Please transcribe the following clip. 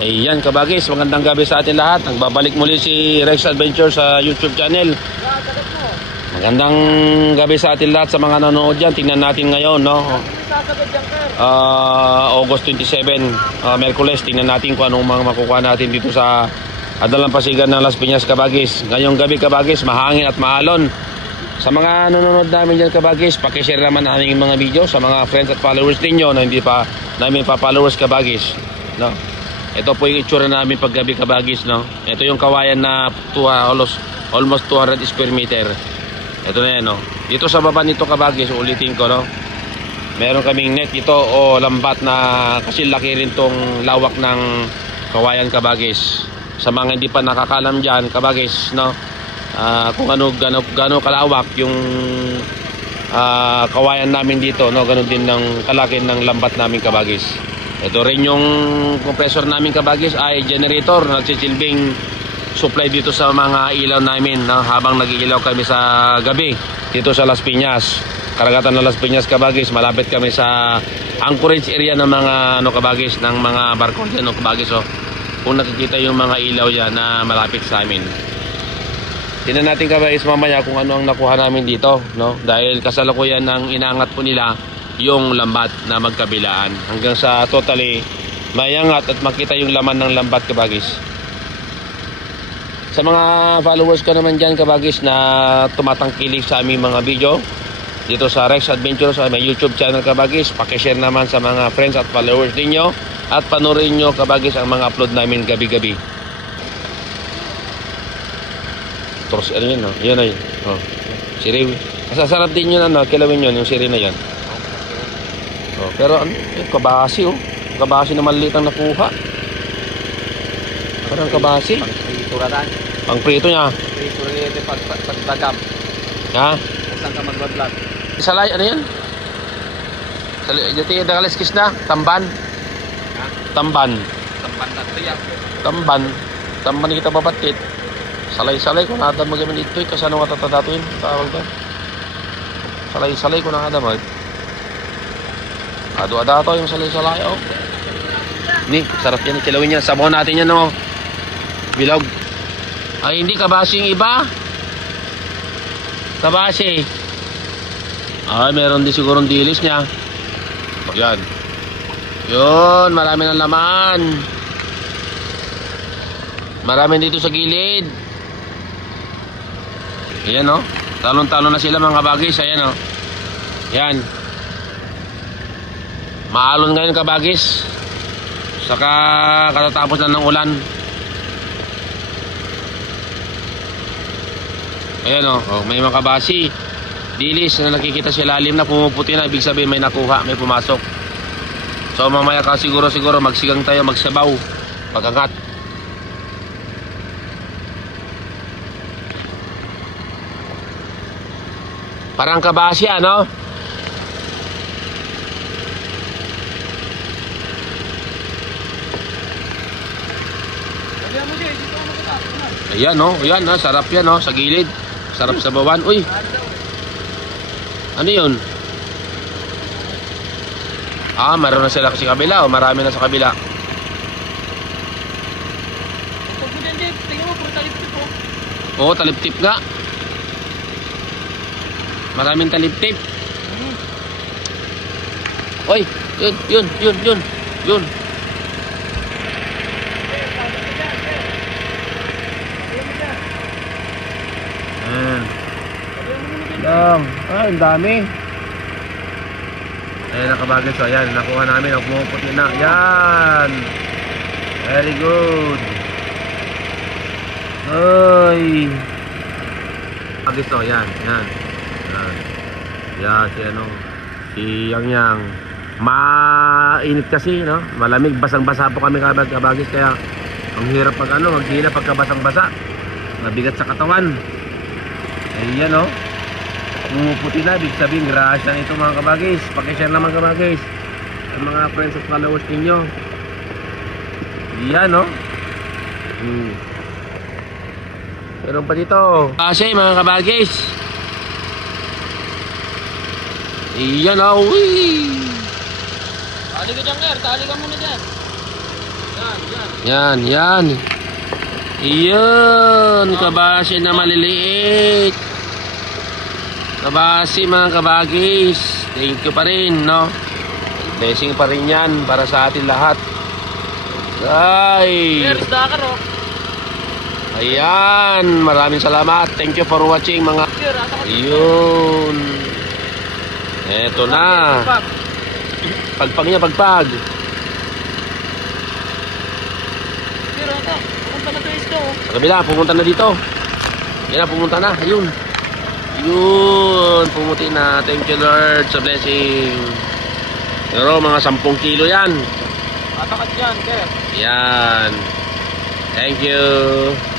Ayan kabagis, magandang gabi sa atin lahat. Nagbabalik muli si Rex Adventure sa YouTube channel. Magandang gabi sa atin lahat sa mga nanonood dyan. Tingnan natin ngayon, no? August 27, Merkules. Tingnan natin kung anong mga makukuha natin dito sa Dalampasigan ng Las Piñas kabagis. Ngayong gabi kabagis, mahangin at maalon. Sa mga nanonood namin dyan kabagis, pakishare naman aming mga video sa mga friends at followers ninyo na hindi pa namin pa followers kabagis, no? Ito po yung itsura namin pag gabi kabagis, no? Ito yung kawayan na almost 200 square meter. Ito na yan, no? Dito sa baba nito kabagis, ulitin ko, no? Meron kaming net ito o lambat na kasi laki rin tong lawak ng kawayan kabagis. Sa mga hindi pa nakakalam dyan kabagis, no? Kung gano kalawak yung kawayan namin dito, no? Ganun din ng kalaki ng lambat namin kabagis. Ito rin yung compressor namin kabagis ay generator na nagsisilbing supply dito sa mga ilaw namin, no? Habang nag-iilaw kami sa gabi dito sa Las Piñas, karagatan ng Las Piñas kabagis. Malapit kami sa anchorage area ng mga kabagis, ng mga barko dyan, kabagis. Kung nakikita yung mga ilaw yan na malapit sa amin. Tingnan natin kabagis mamaya kung ano ang nakuha namin dito, no? Dahil kasalukuyan ng inaangat po nila yung lambat na magkabilaan hanggang sa totally mayangat at makita yung laman ng lambat kabagis. Sa mga followers ko naman dyan kabagis na tumatangkilik sa aming mga video dito sa Rex Adventure sa may YouTube channel kabagis, pakishare naman sa mga friends at followers ninyo at panurin nyo kabagis ang mga upload namin gabi-gabi. Torsi, ano yun, no? Yan na yun. Oh. Siri. Masasarap din yun, ano? Kilawin yun, yung siri na yan. Oh, pero ano? Kabasi, oh. Kabasi na maliit ang nakuha. Parang kabasi. Pang-prito ka tan. Pang-prito niya. Prito rin ito pag-bagam. Ha? Saan ka mag-vlog? Salay, ano yan? Salay, dito yung nakaliskis na. Tamban. Ha? Tamban. Tampan na ito yan. Tamban. Tamban kita babatit. Salay-salay ko na adam magamin ito eh. Kasi ano matatadato yun? Tawag doon. Salay-salay ko na adam eh. Ado-ada to yung salay-salay, oh. Ni, sarap yan. Kilawin yan. Sabaw natin yan, no? Bilog. Ay, hindi kabasi yung iba. Kabasi. Ay, meron din sigurong dilis niya. Yan. Yun, marami ng laman. Marami dito sa gilid. Ayan, no? Talon-talon na sila mga kabagis. Ayan, no? Yan. Maalon ngayon kabagis. Saka katatapos na ng ulan. Ayan, no? Oh, may mga kabasi. Dilis na nakikita sa ilalim na pumuputi na. Ibig sabihin may nakuha, may pumasok. So mamaya ka siguro magsigang tayo, magsabaw. Pag-angat. Parang kabasi, ano? Ayan, no? Ayan, no? Sarap yan, no? Sa gilid. Sarap sa bawan. Uy! Ano yun? Meron na sila sa kabila. O, marami na sa kabila. Oo, talip-tip nga. Maraming talip-tip. Oy, yun. Ay, ang dami. Ayan, nakabagay. So, ayan, nakuha namin. Pumuputi na. Ayan. Very good. Ay. Bagay, so, ayan. Yan, si Yang. Mainit kasi, no? Malamig, basang-basa po kami kabagis, kaya ang hirap maghila pagka basang-basa. Mabigat sa katawan. Ayan, no? Pumuputi na, ibig sabihin, grasya nito mga kabagis. Pakishare naman kabagis ang mga friends at followers ninyo. Ayan, no? Meron pa dito. Kasi mga kabagis. Iyan, uy. Tali ka dyan, Ger. Tali ka muna dyan. Yan, yan. Iyon, kabasi na maliliit. Kabasi mga kabagis. Thank you pa rin, no? Blessing pa rin yan para sa atin lahat. Ay. Cheers, Dakar, oh. Ayan, maraming salamat. Thank you for watching mga. Ayun. Eto na. Pagpag niya, pagpag. Pero ito, pumunta na tayo ito. Sa kabila, pumunta na dito. Yan na, pumunta na. Ayun. Yun, pumuti na. Thank you Lord sa blessing. Pero mga 10 kilo yan. Atakat yan, sir. Yan. Thank you.